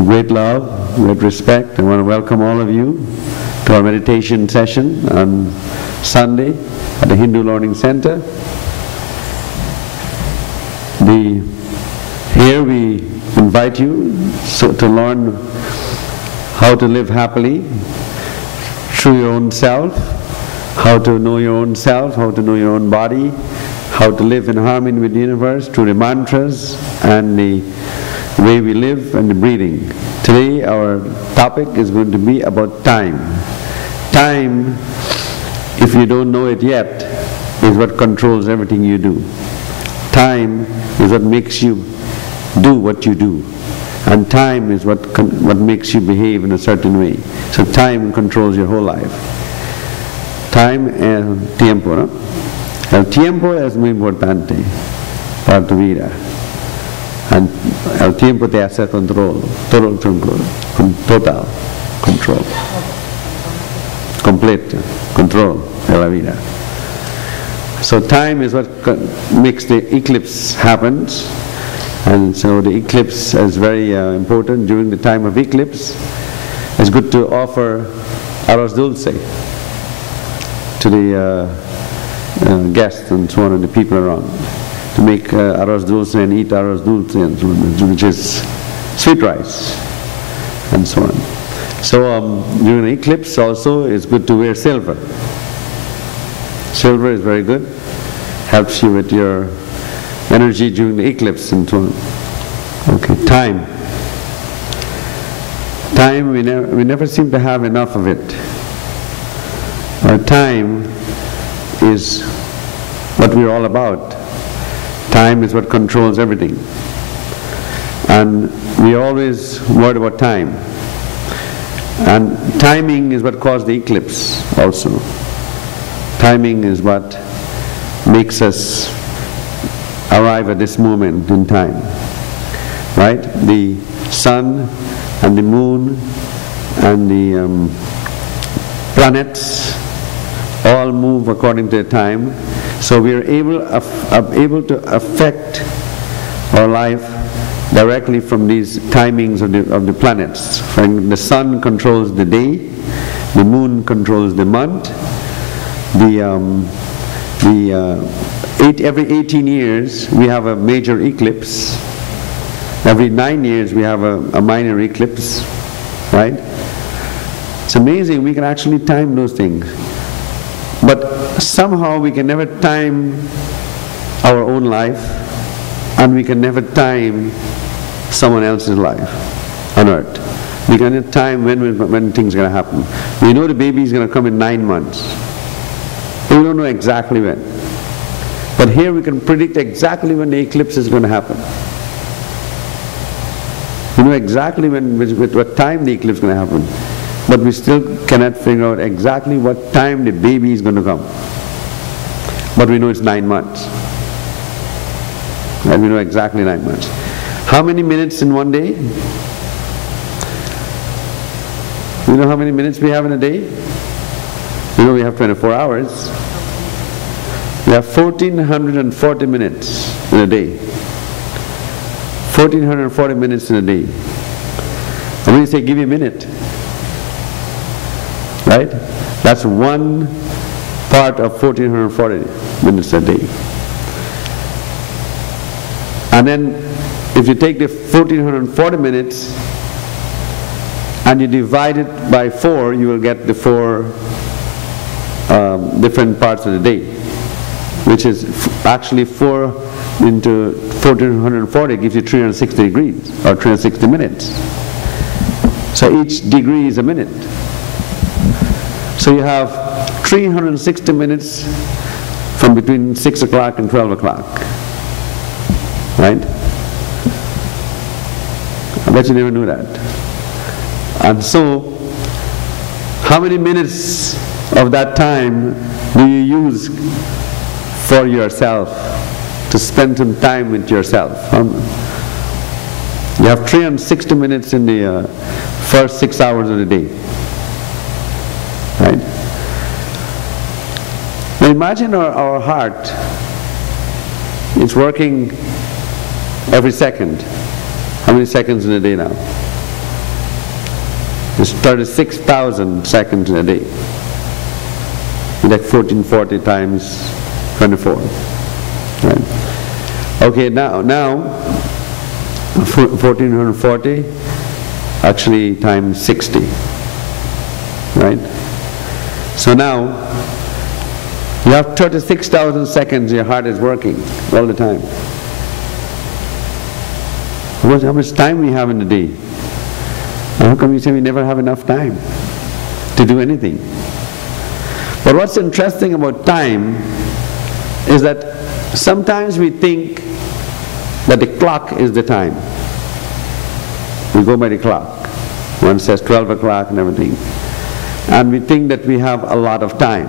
With great love, great respect, I want to welcome all of you to our meditation session on Sunday at the Heendu Learning Center. Here we invite you to learn how to live happily through your own self, how to know your own self, how to know your own body, how to live in harmony with the universe through the mantras and the way we live and the breathing. Today our topic is going to be about time. Time, if you don't know it yet, is what controls everything you do. Time is what makes you do what you do. And time is what makes you behave in a certain way. So time controls your whole life. Time es tiempo, ¿no? El tiempo es muy importante para tu vida. And el tiempo te hace control, total control, complete control de la vida. So time is what makes the eclipse happen. And so the eclipse is very important. During the time of eclipse, it's good to offer arroz dulce to the guests and so on, and the people around. To make arroz dulce and eat arroz dulce, and so on, which is sweet rice, and so on. So during the eclipse also, it's good to wear silver. Silver is very good. Helps you with your energy during the eclipse and so on. Okay, time. Time, we never seem to have enough of it. Our time is what we're all about. Time is what controls everything. And we always worry about time. And timing is what caused the eclipse also. Timing is what makes us arrive at this moment in time, right? The sun and the moon and the planets all move according to the time, so we are able to affect our life directly from these timings of the planets. The sun controls the day, the moon controls the month, every 18 years we have a major eclipse. Every 9 years we have a minor eclipse, right? It's amazing we can actually time those things. But somehow we can never time our own life, and we can never time someone else's life on earth. We can never time when things are going to happen. We know the baby is going to come in 9 months. But we don't know exactly when. But here we can predict exactly when the eclipse is going to happen. We know exactly what time the eclipse is going to happen. But we still cannot figure out exactly what time the baby is going to come. But we know it's 9 months. And we know exactly 9 months. How many minutes in one day? You know how many minutes we have in a day? You know we have 24 hours. We have 1440 minutes in a day. 1440 minutes in a day. And when you say give me a minute, right? That's one part of 1440 minutes a day. And then if you take the 1440 minutes and you divide it by 4, you will get the 4 different parts of the day, which is actually 4 into 1440 gives you 360 degrees or 360 minutes. So each degree is a minute. So you have 360 minutes from between 6 o'clock and 12 o'clock. Right? I bet you never knew that. And so, how many minutes of that time do you use for yourself, to spend some time with yourself? You have 360 minutes in the first 6 hours of the day. Right? Now imagine our heart is working every second. How many seconds in a day now? It's 36,000 seconds in a day. Like 1440 times 24. Right? Okay, now 1440 actually times 60. Right? So now you have 36,000 seconds your heart is working all the time. How much time we have in the day? How come you say we never have enough time to do anything? But what's interesting about time is that sometimes we think that the clock is the time. We go by the clock. One says 12 o'clock and everything. And we think that we have a lot of time.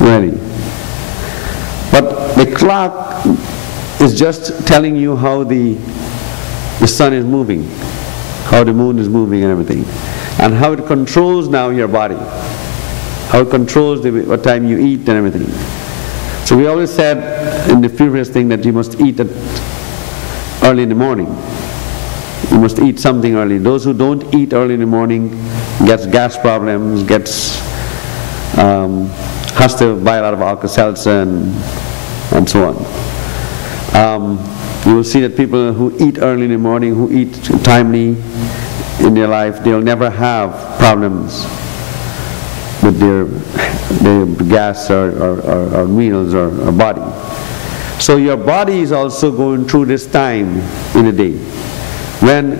Really. But the clock is just telling you how the sun is moving, how the moon is moving and everything, and how it controls now your body, how it controls what time you eat and everything. So we always said in the previous thing that you must eat early in the morning. You must eat something early. Those who don't eat early in the morning gets gas problems, has to buy a lot of Alka-Seltzer and so on. You will see that people who eat early in the morning, who eat timely in their life, they'll never have problems with their gas or meals or body. So your body is also going through this time in a day when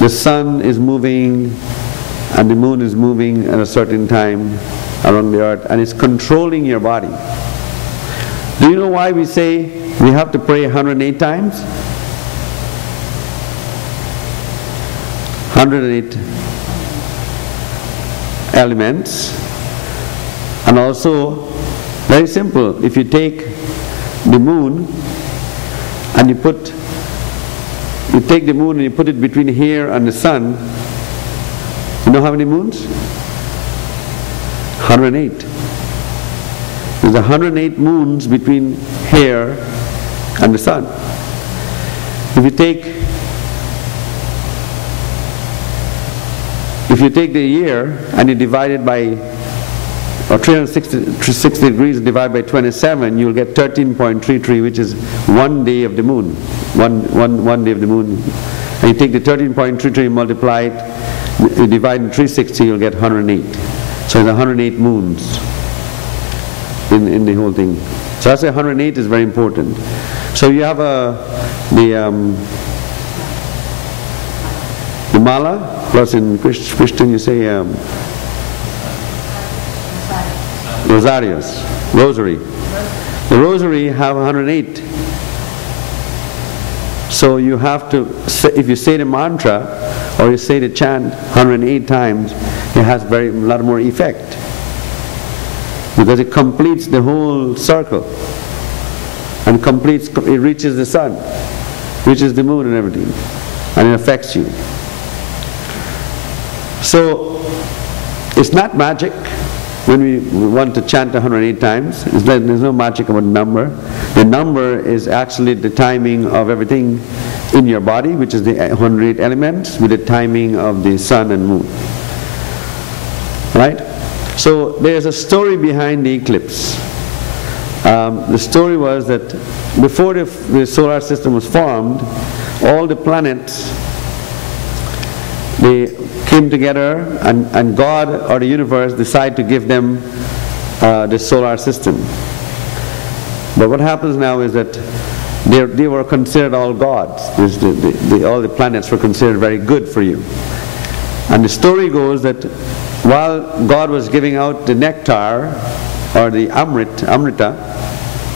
the sun is moving and the moon is moving at a certain time around the earth, and it's controlling your body. Do you know why we say we have to pray 108 times? 108 elements. And also, very simple, if you take the moon and you take the moon and you put it between here and the sun, you know how many moons? 108. There's 108 moons between here and the sun. If you take the year and you divide it by, or 360 degrees divided by 27, you'll get 13.33, which is 1 day of the moon. One day of the moon. And you take the 13.33, multiply it, you divide in 360, you'll get 108. So there's 108 moons in the whole thing. So that's why 108 is very important. So you have the mala, plus in Christian you say rosarios, rosary. The rosary have 108. So you have to, if you say the mantra or you say the chant 108 times, it has a lot more effect, because it completes the whole circle and it reaches the sun, reaches the moon and everything, and it affects you. So it's not magic when we want to chant 108 times. There's no magic about the number. The number is actually the timing of everything in your body, which is the 108 elements, with the timing of the sun and moon. Right? So there's a story behind the eclipse. The story was that before the solar system was formed, all the planets, they came together, and God or the universe decided to give them the solar system. But what happens now is that they were considered all gods. All the planets were considered very good for you. And the story goes that while God was giving out the nectar, or the amrita,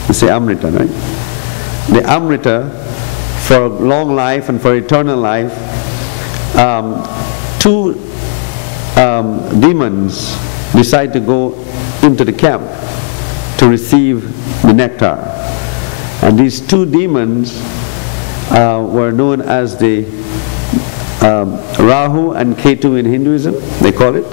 you say amrita, right? The amrita for long life and for eternal life, two demons decide to go into the camp to receive the nectar. And these two demons were known as the Rahu and Ketu in Hinduism, they call it.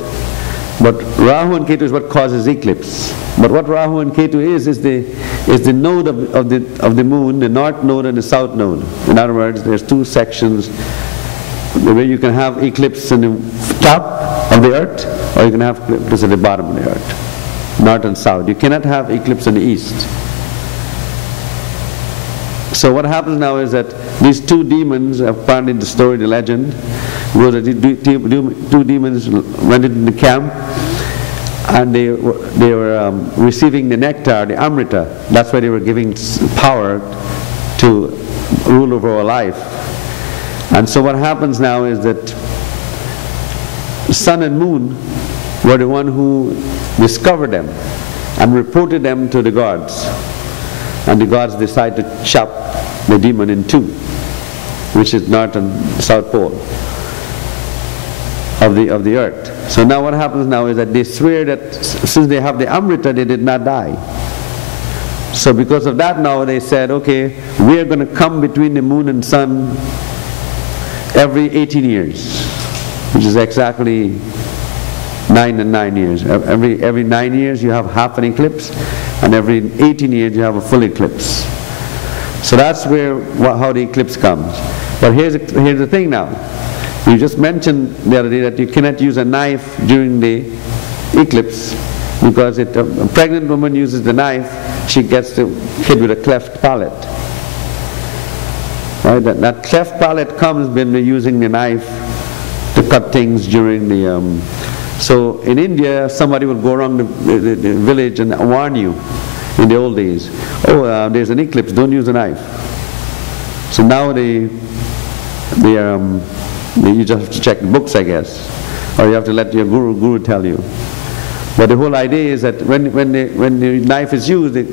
But Rahu and Ketu is what causes eclipse. But what Rahu and Ketu is the node of the moon, the north node and the south node. In other words, there's two sections The way you can have eclipse in the top of the earth, or you can have eclipse at the bottom of the earth, north and south. You cannot have eclipse in the east. So what happens now is that these two demons, apparently the story, the legend, was that two demons went into the camp, and they were receiving the nectar, the amrita. That's why they were giving power to rule over our life. And so what happens now is that sun and moon were the one who discovered them and reported them to the gods. And the gods decided to chop the demon in two, which is north and south pole of the earth. So now what happens now is that they swear that since they have the amrita, they did not die. So because of that now they said, okay, we are going to come between the moon and sun every 18 years, which is exactly 9 and 9 years. Every 9 years you have half an eclipse, and every 18 years you have a full eclipse. So that's how the eclipse comes. But here's the thing now. You just mentioned the other day that you cannot use a knife during the eclipse, because if a pregnant woman uses the knife, she gets hit with a cleft palate. Right? That cleft palate comes when we're using the knife to cut things during the... So in India, somebody would go around the village and warn you in the old days, oh, there's an eclipse, don't use a knife. So now you just have to check the books, I guess, or you have to let your guru tell you. But the whole idea is that when the knife is used, the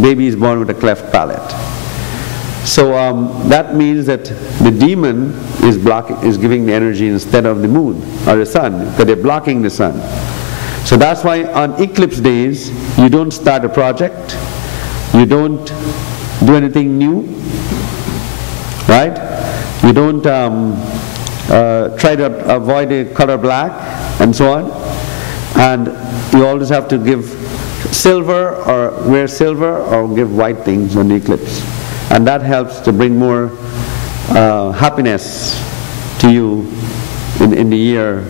baby is born with a cleft palate. So that means that the demon is giving the energy instead of the moon or the sun, because they're blocking the sun. So that's why on eclipse days you don't start a project, you don't do anything new, right? You don't try to avoid the color black and so on, and you always have to give silver or wear silver or give white things on the eclipse. And that helps to bring more happiness to you in the year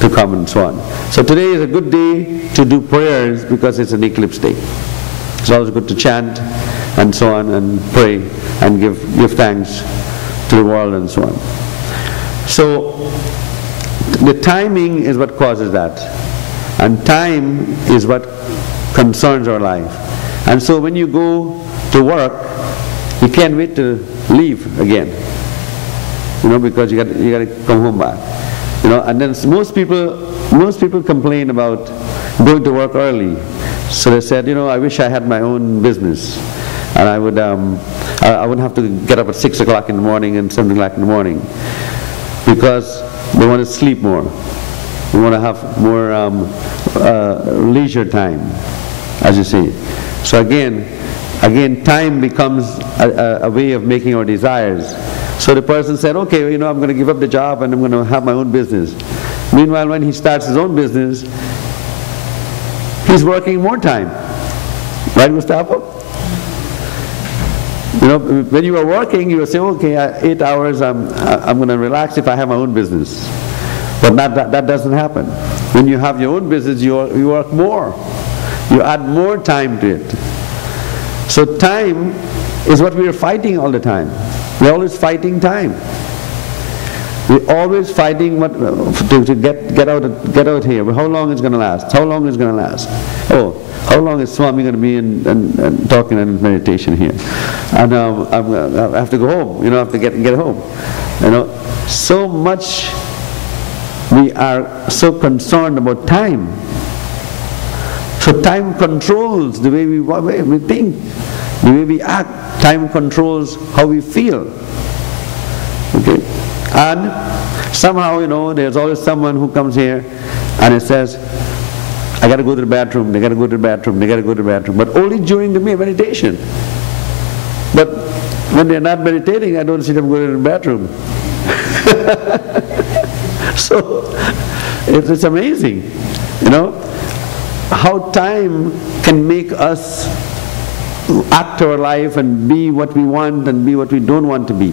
to come and so on. So today is a good day to do prayers because it's an eclipse day. It's always good to chant and so on and pray and give thanks to the world and so on. So the timing is what causes that. And time is what concerns our life. And so when you go to work, you can't wait to leave again, because you got to come home back, And then most people complain about going to work early. So they said, I wish I had my own business, and I wouldn't have to get up at 6 o'clock in the morning and 7 o'clock in the morning, because they want to sleep more. They want to have more leisure time, as you see. So again, time becomes a way of making our desires. So the person said, okay, I'm going to give up the job and I'm going to have my own business. Meanwhile, when he starts his own business, he's working more time. Right, Gustavo? When you are working, you will say, okay, 8 hours, I'm going to relax if I have my own business. But that doesn't happen. When you have your own business, you work more. You add more time to it. So time is what we are fighting all the time. We're always fighting time. We're always fighting to get out here. How long is it going to last? How long is it going to last? Oh, how long is Swami going to be and talking and meditation here? And I have to go home. I have to get home. So much we are so concerned about time. So time controls the way we think, the way we act. Time controls how we feel. Okay? And somehow, there's always someone who comes here and it says, I got to go to the bathroom, they got to go to the bathroom, they got to go to the bathroom. But only during the meditation. But when they're not meditating, I don't see them go to the bathroom. So, it's amazing, how time can make us act our life and be what we want and be what we don't want to be.